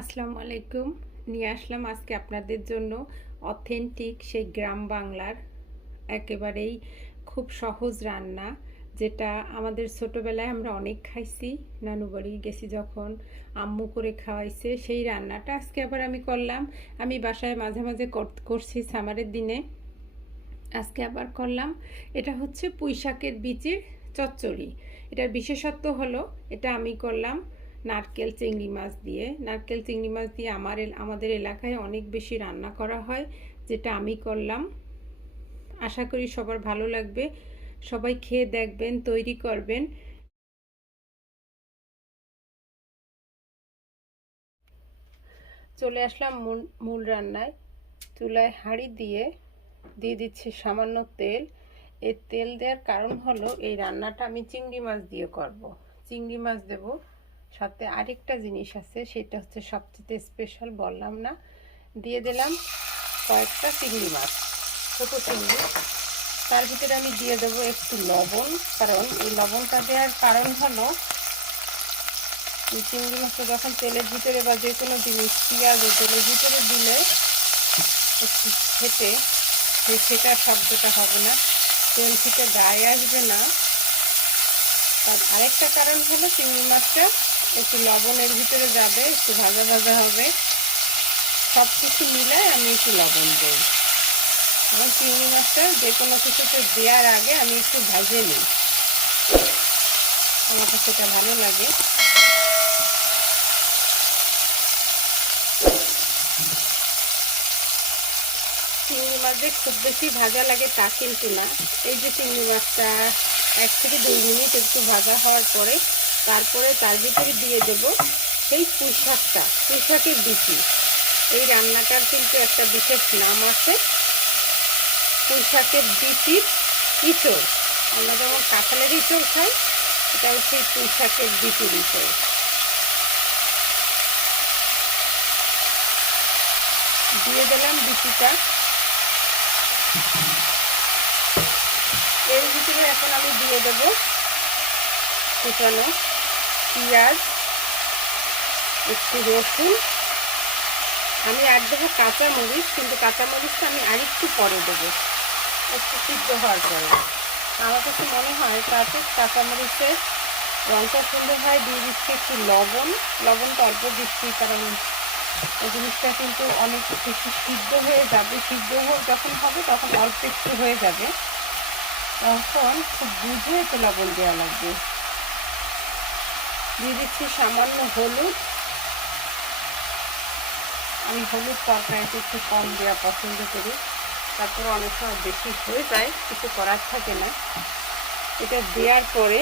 আসসালামু আলাইকুম। নিয়ে আসলাম আজকে আপনাদের জন্য অথেন্টিক সেই গ্রাম বাংলার একেবারেই খুব সহজ রান্না, যেটা আমাদের ছোটোবেলায় আমরা অনেক খাইছি। নানু বাড়ি গেছি যখন আম্মু করে খাওয়াইছে, সেই রান্নাটা আজকে আবার আমি করলাম। আমি বাসায় মাঝে মাঝে করছি সামারের দিনে, আজকে আবার করলাম। এটা হচ্ছে পুঁই শাকের বীজের চচ্চড়ি। এটার বিশেষত্ব হলো, এটা আমি করলাম নারকেল চিংড়ি মাছ দিয়ে। নারকেল চিংড়ি মাছ দিয়ে আমাদের এলাকায় অনেক বেশি রান্না করা হয়, যেটা আমি করলাম। আশা করি সবার ভালো লাগবে, সবাই খেয়ে দেখবেন, তৈরি করবেন। চলে আসলাম মূল রান্নায়। চুলায় হাঁড়ি দিয়ে দিচ্ছি সামান্য তেল। এই তেল দেওয়ার কারণ হলো, এই রান্নাটা আমি চিংড়ি মাছ দিয়ে করব। চিংড়ি মাছ দেব, সাথে আরেকটা জিনিস আছে, সেটা হচ্ছে সবচেয়ে স্পেশাল, বললাম না। দিয়ে দিলাম কয়েকটা চিংড়ি মাছ, ছোটো চিংড়ি। তার ভিতরে আমি দিয়ে দেবো একটু লবণ, কারণ এই লবণটা দেওয়ার কারণ হলো, এই চিংড়ি মাছটা যখন তেলের ভিতরে বা যে কোনো জিনিস পেঁয়াজ তেলের ভিতরে দিলে একটু খেতে, সেই সেটার শব্দটা হবে না, তেল থেকে গায়ে আসবে না। তার আরেকটা কারণ হলো, চিংড়ি মাছটা একটু লবণের ভিতরে যাবে, একটু ভাজা ভাজা হবে। সব কিছু মিলায় আমি একটু লবণ দিই, এবং চিংড়ি মাছটা যে কোনো কিছুতে দেওয়ার আগে আমি একটু ভাজে নিই, আমার কাছে সেটা ভালো লাগে। চিংড়ি মাছ যে খুব বেশি ভাজা লাগে তা কিন্তু না। এই যে চিংড়ি মাছটা 1 থেকে 2 মিনিট একটু ভাজা হওয়ার পরে, তারপরে তার ভিতরে দিয়ে দেবো সেই পুঁই শাকটা, পুঁই শাকের বিচি। এই রান্নাটার কিন্তু একটা বিশেষ নাম আছে, পুঁই শাকের বিচির ইঁচড়। আমরা যেমন কাঁঠালের ইঁচড় খাই, এটা হচ্ছে পুঁই শাকের বিচির ইঁচড়। দিয়ে দিলাম বিচিটা। এর ভিতরে এখন আমি দিয়ে দেব কুচানো পেঁয়াজ, একটু রসুন, আমি আর দেবো কাঁচামরিচ, কিন্তু কাঁচামরিচটা আমি আরেকটু পরে দেবো, একটু সিদ্ধ হওয়ার পরে। আমার কাছে মনে হয় তাতে কাঁচামরিচের রঙটা সুন্দর হয়। দিয়ে দিচ্ছি একটু লবণ, লবণটা অল্প দিচ্ছি, কারণ এই জিনিসটা কিন্তু অনেক বেশি সিদ্ধ হয়ে যাবে। সিদ্ধ যখন হবে তখন অল্প একটু হয়ে যাবে, তখন খুব বুঝে একটু লবণ দেওয়া লাগবে। দিয়ে দিচ্ছি সামান্য হলুদ। আমি হলুদ তরকারিতে একটু কম দেওয়া পছন্দ করি, তারপরে অনেক সময় বেশি হয়ে যায়, কিছু করার থাকে না। এটা দেওয়ার পরে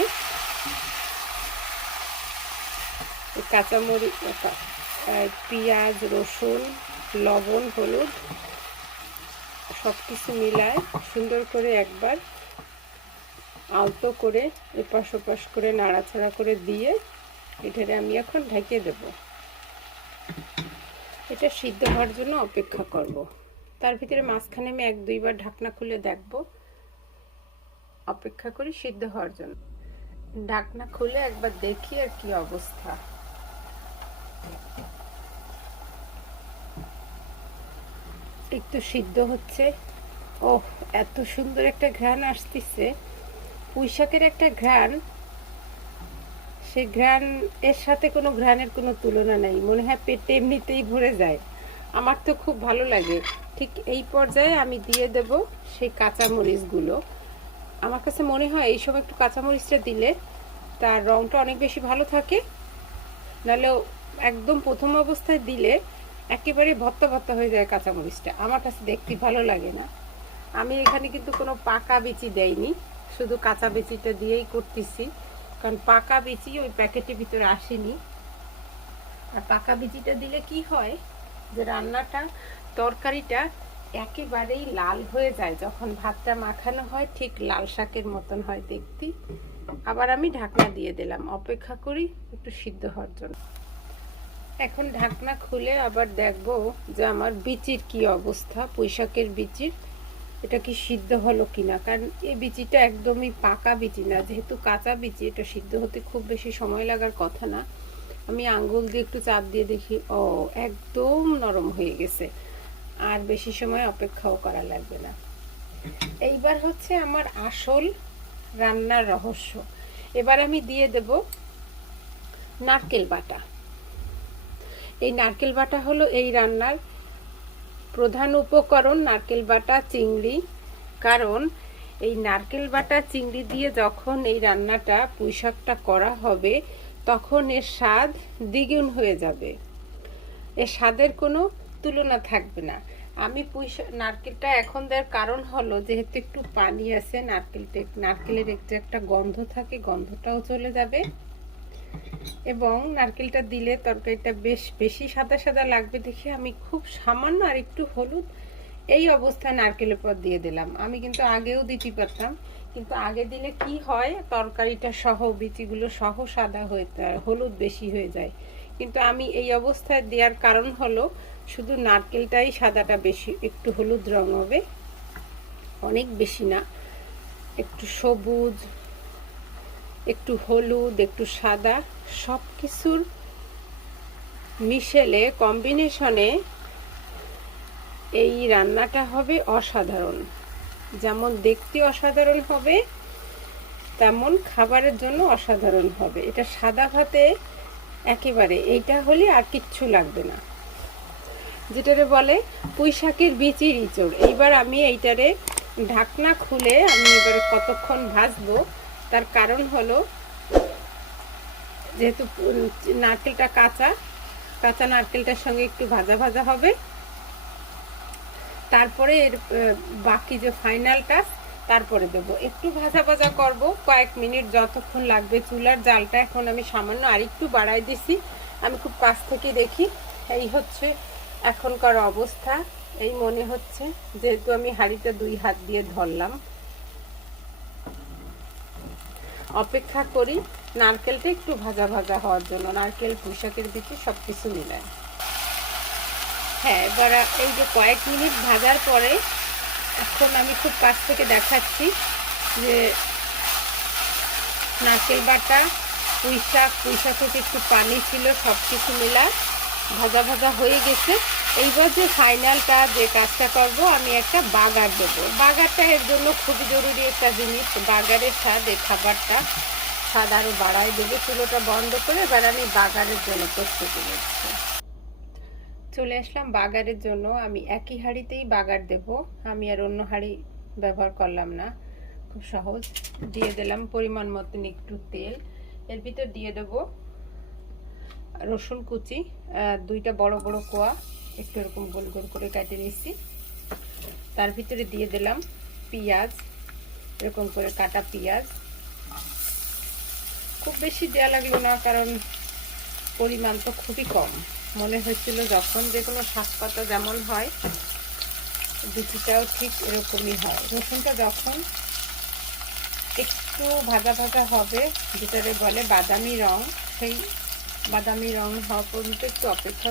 কাঁচামরিচ, পেঁয়াজ, রসুন, লবণ, হলুদ সব কিছু মিলায় সুন্দর করে একবার আলতো করে এপাশ ওপাশ করে নাড়াচাড়া করে দিয়ে এটারে আমি এখন ঢেকে দেব। এটা সিদ্ধ হওয়ার জন্য অপেক্ষা করব। তার ভিতরে মাঝখানে আমি 1-2 বার ঢাকনা খুলে দেখব, অপেক্ষা করি সিদ্ধ হওয়ার জন্য। ঢাকনা খুলে একবার দেখি আর কি অবস্থা। একটু সিদ্ধ হচ্ছে। ওহ, এত সুন্দর একটা ঘ্রাণ আসতেছে, পুঁই শাকের একটা ঘ্রাণ। সে ঘ্রাণ এর সাথে কোনো ঘ্রাণের কোনো তুলনা নেই, মনে হয় পেটে এমনিতেই ভরে যায়। আমার তো খুব ভালো লাগে। ঠিক এই পর্যায়ে আমি দিয়ে দেব সেই কাঁচামরিচগুলো। আমার কাছে মনে হয় এই সময় একটু কাঁচামরিচটা দিলে তার রঙটা অনেক বেশি ভালো থাকে, নাহলেও একদম প্রথম অবস্থায় দিলে একেবারে ভর্তা ভর্তা হয়ে যায় কাঁচামরিচটা, আমার কাছে দেখতে ভালো লাগে না। আমি এখানে কিন্তু কোনো পাকা বিচি দেইনি, শুধু কাঁচা বিচিটা দিয়েই করতেছি, কারণ পাকা বিচি ওই প্যাকেটের ভিতরে আসেনি। আর পাকা বিচিটা দিলে কি হয়, যে রান্নাটা, তরকারিটা একেবারেই লাল হয়ে যায়, যখন ভাতটা মাখানো হয় ঠিক লাল শাকের মতন হয় দেখতে। আবার আমি ঢাকনা দিয়ে দিলাম, অপেক্ষা করি একটু সিদ্ধ হওয়ার জন্য। এখন ঢাকনা খুলে আবার দেখব যে আমার বিচির কি অবস্থা, পুঁই শাকের বিচির, এটা কি সিদ্ধ হলো কিনা। কারণ এই বিচিটা একদমই পাকা বিচি না, যেহেতু কাঁচা বিচি, এটা সিদ্ধ হতে খুব বেশি সময় লাগার কথা না। আমি আঙ্গুল দিয়ে একটু চাপ দিয়ে দেখি, ও একদম নরম হয়ে গেছে, আর বেশি সময় অপেক্ষাও করা লাগবে না। এইবার হচ্ছে আমার আসল রান্নার রহস্য। এবার আমি দিয়ে দেব নারকেল বাটা। এই নারকেল বাটা হলো এই রান্নার প্রধান উপকরণ, নারকেল বাটা চিংড়ি। কারণ এই নারকেল বাটা চিংড়ি দিয়ে যখন এই রান্নাটা পুঁইশাকটা করা হবে, তখন এর স্বাদ দ্বিগুণ হয়ে যাবে, এর স্বাদের কোনো তুলনা থাকবে না। আমি নারকেলটা এখন দেওয়ার কারণ হলো, যেহেতু একটু পানি আছে, নারকেলের একটু একটা গন্ধ থাকে, গন্ধটাও চলে যাবে, এবং নারকেলটা দিলে তরকারিটা বেশি সাদা সাদা লাগবে দেখে আমি খুব সামান্য আর একটু হলুদ এই অবস্থায় নারকেলের পর দিয়ে দিলাম। আমি কিন্তু আগেও দিতে পারতাম, কিন্তু আগে দিলে কি হয়, তরকারিটা সহ বিচিগুলো সহ সাদা হয়ে হলুদ বেশি হয়ে যায়। কিন্তু আমি এই অবস্থায় দেওয়ার কারণ হলো, শুধু নারকেলটাই সাদাটা বেশি, একটু হলুদ রং হবে, অনেক বেশি না, একটু সবুজ, একটু হলুদ, একটু সাদা, সব কিছুর মিশেলে কম্বিনেশনে এই রান্নাটা হবে অসাধারণ। যেমন দেখতে অসাধারণ হবে, তেমন খাবারের জন্য অসাধারণ হবে। এটা সাদা ভাতে একেবারে এইটা হলে আর কিচ্ছু লাগবে না, যেটারে বলে পুঁইশাকের বিচির ইঁচড়। এইবার আমি এইটারে ঢাকনা খুলে আমি এবারে কতক্ষণ ভাজবো, তার কারণ হলো, যেহেতু নারকেলটা কাঁচা নারকেলটার সঙ্গে একটু ভাজা ভাজা হবে, তারপরে এর বাকি যে ফাইনালটা তারপরে দেবো। একটু ভাজা ভাজা করব কয়েক মিনিট, যতক্ষণ লাগবে। চুলার জালটা এখন আমি সামান্য আরেকটু বাড়াই দিছি, আমি খুব কাছ থেকে দেখি। এই হচ্ছে এখনকার অবস্থা, এই মনে হচ্ছে, যেহেতু আমি হাঁড়িটা 2 হাত দিয়ে ধরলাম। অপেক্ষা করি নারকেলটা একটু ভাজা ভাজা হওয়ার জন্য, নারকেল পুঁইশাকের বিচি সব কিছু মিলায়। হ্যাঁ, এবার এই যে কয়েক মিনিট ভাজার পরে এখন আমি খুব কাছ থেকে দেখাচ্ছি যে নারকেল বাটা, পুঁইশাকে একটু পানি ছিল, সব কিছু মিলা ভাজা ভাজা হয়ে গেছে। এইবার যে ফাইনালটা যে কাজটা করব, আমি একটা বাগার দেবো। বাগারটা এর জন্য খুবই জরুরি একটা জিনিস। বাগারের স্বাদ এই খাবারটা স্বাদ আরও বাড়ায় দেবে। চুলোটা বন্ধ করে এবার আমি বাগারের জন্য প্রস্তুতি নিচ্ছি। চলে আসলাম বাগারের জন্য। আমি একই হাঁড়িতেই বাগার দেব, আমি আর অন্য হাঁড়ি ব্যবহার করলাম না, খুব সহজ। দিয়ে দিলাম পরিমাণ মতন একটু তেল, এর ভিতর দিয়ে দেব রসুন কুচি, 2টা বড় বড় কোয়া একটু এরকম গোল গোল করে কেটে নিয়েছি। তার ভিতরে দিয়ে দিলাম পেঁয়াজ, এরকম করে কাটা পেঁয়াজ। খুব বেশি দেওয়া লাগলো না, কারণ পরিমাণ তো খুবই কম। মনে হয়েছিল যখন যে কোনো শাক পাতা যেমন হয়, বিচিটাও ঠিক এরকমই হয়। রসুনটা যখন একটু ভাজা ভাজা হবে, যেটারে বলে বাদামি রং, সেই বাদামি রং হওয়া পর্যন্ত একটু অপেক্ষা।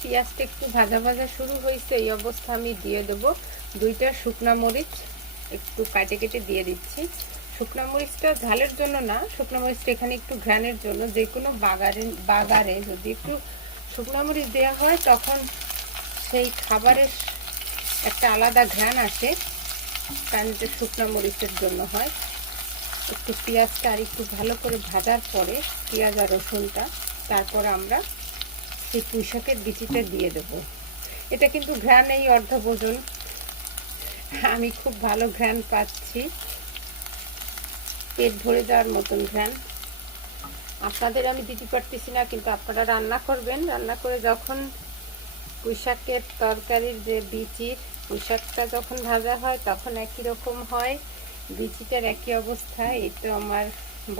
পেঁয়াজটা একটু ভাজা ভাজা শুরু হয়েছে, এই অবস্থা আমি দিয়ে দেবো 2টা শুকনা মরিচ, একটু কাটে কেটে দিয়ে দিচ্ছি। শুকনা মরিচটা ঝালের জন্য না, শুকনা মরিচটা এখানে একটু ঘ্রাণের জন্য। যে কোনো বাগারে যদি একটু শুকনা মরিচ দেওয়া হয়, তখন সেই খাবারের একটা আলাদা ঘ্রাণ আসে, কারণ এটা শুকনা মরিচের জন্য হয়। একটু পেঁয়াজটা আর একটু ভালো করে ভাজার পরে, পেঁয়াজ আর রসুনটা, তারপর আমরা সেই পুঁইশাকের বিচিটা দিয়ে দেব। এটা কিন্তু ঘ্রাণ এই অর্ধভোজন, আমি খুব ভালো ঘ্রাণ পাচ্ছি, পেট ভরে যাওয়ার মতন ঘ্রাণ। আপনাদের আমি দিতে পারতেছি না, কিন্তু আপনারা রান্না করবেন, রান্না করে যখন পুঁইশাকের তরকারির যে বিচির, পুঁইশাকটা যখন ভাজা হয় তখন একই রকম হয়, বিচিটার একই অবস্থা। এই তো আমার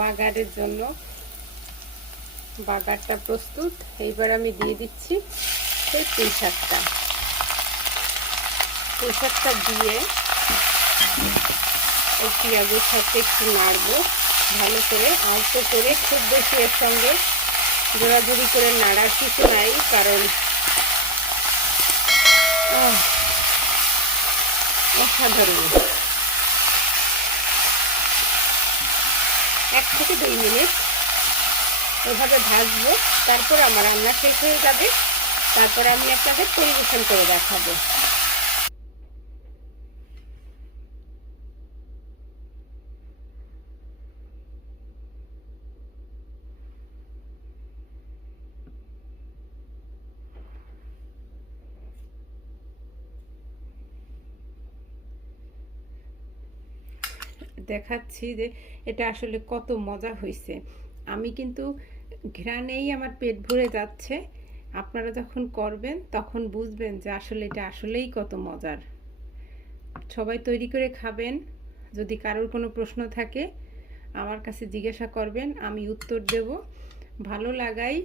বাগারের জন্য বাগারটা প্রস্তুত। এইবার আমি দিয়ে দিচ্ছি সেই পুঁইশাকটা দিয়ে এই পেঁয়াজের সাথে একটু নাড়বো ভালো করে, আলতো করে। খুব বেশি এর সঙ্গে জোড়াজুড়ি করে নাড়ার কিছু নাই, কারণ অসাধারণ। 1 থেকে 2 মিনিট এভাবে ভাজবো, তারপর আমার রান্না শেষ হয়ে যাবে। তারপর আমি আপনাদের পরিবেশন করে দেখাবো। দেখাচ্ছি যে এটা আসলে কত মজা হয়েছে। আমি কিন্তু ঘ্রাণেই আমার পেট ভরে যাচ্ছে। আপনারা যখন করবেন তখন বুঝবেন যে আসলে এটা আসলেই কত মজার। সবাই তৈরি করে খাবেন। যদি কারোর কোনো প্রশ্ন থাকে আমার কাছে জিজ্ঞাসা করবেন, আমি উত্তর দেব। ভালো লাগাই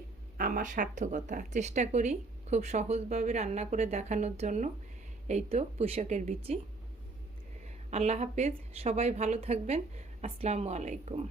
আমার সার্থকতা। চেষ্টা করি খুব সহজভাবে রান্না করে দেখানোর জন্য। এই তো পুঁইশাকের বিচি। আল্লাহ হাফেজ, সবাই ভালো থাকবেন। আসসালামু আলাইকুম।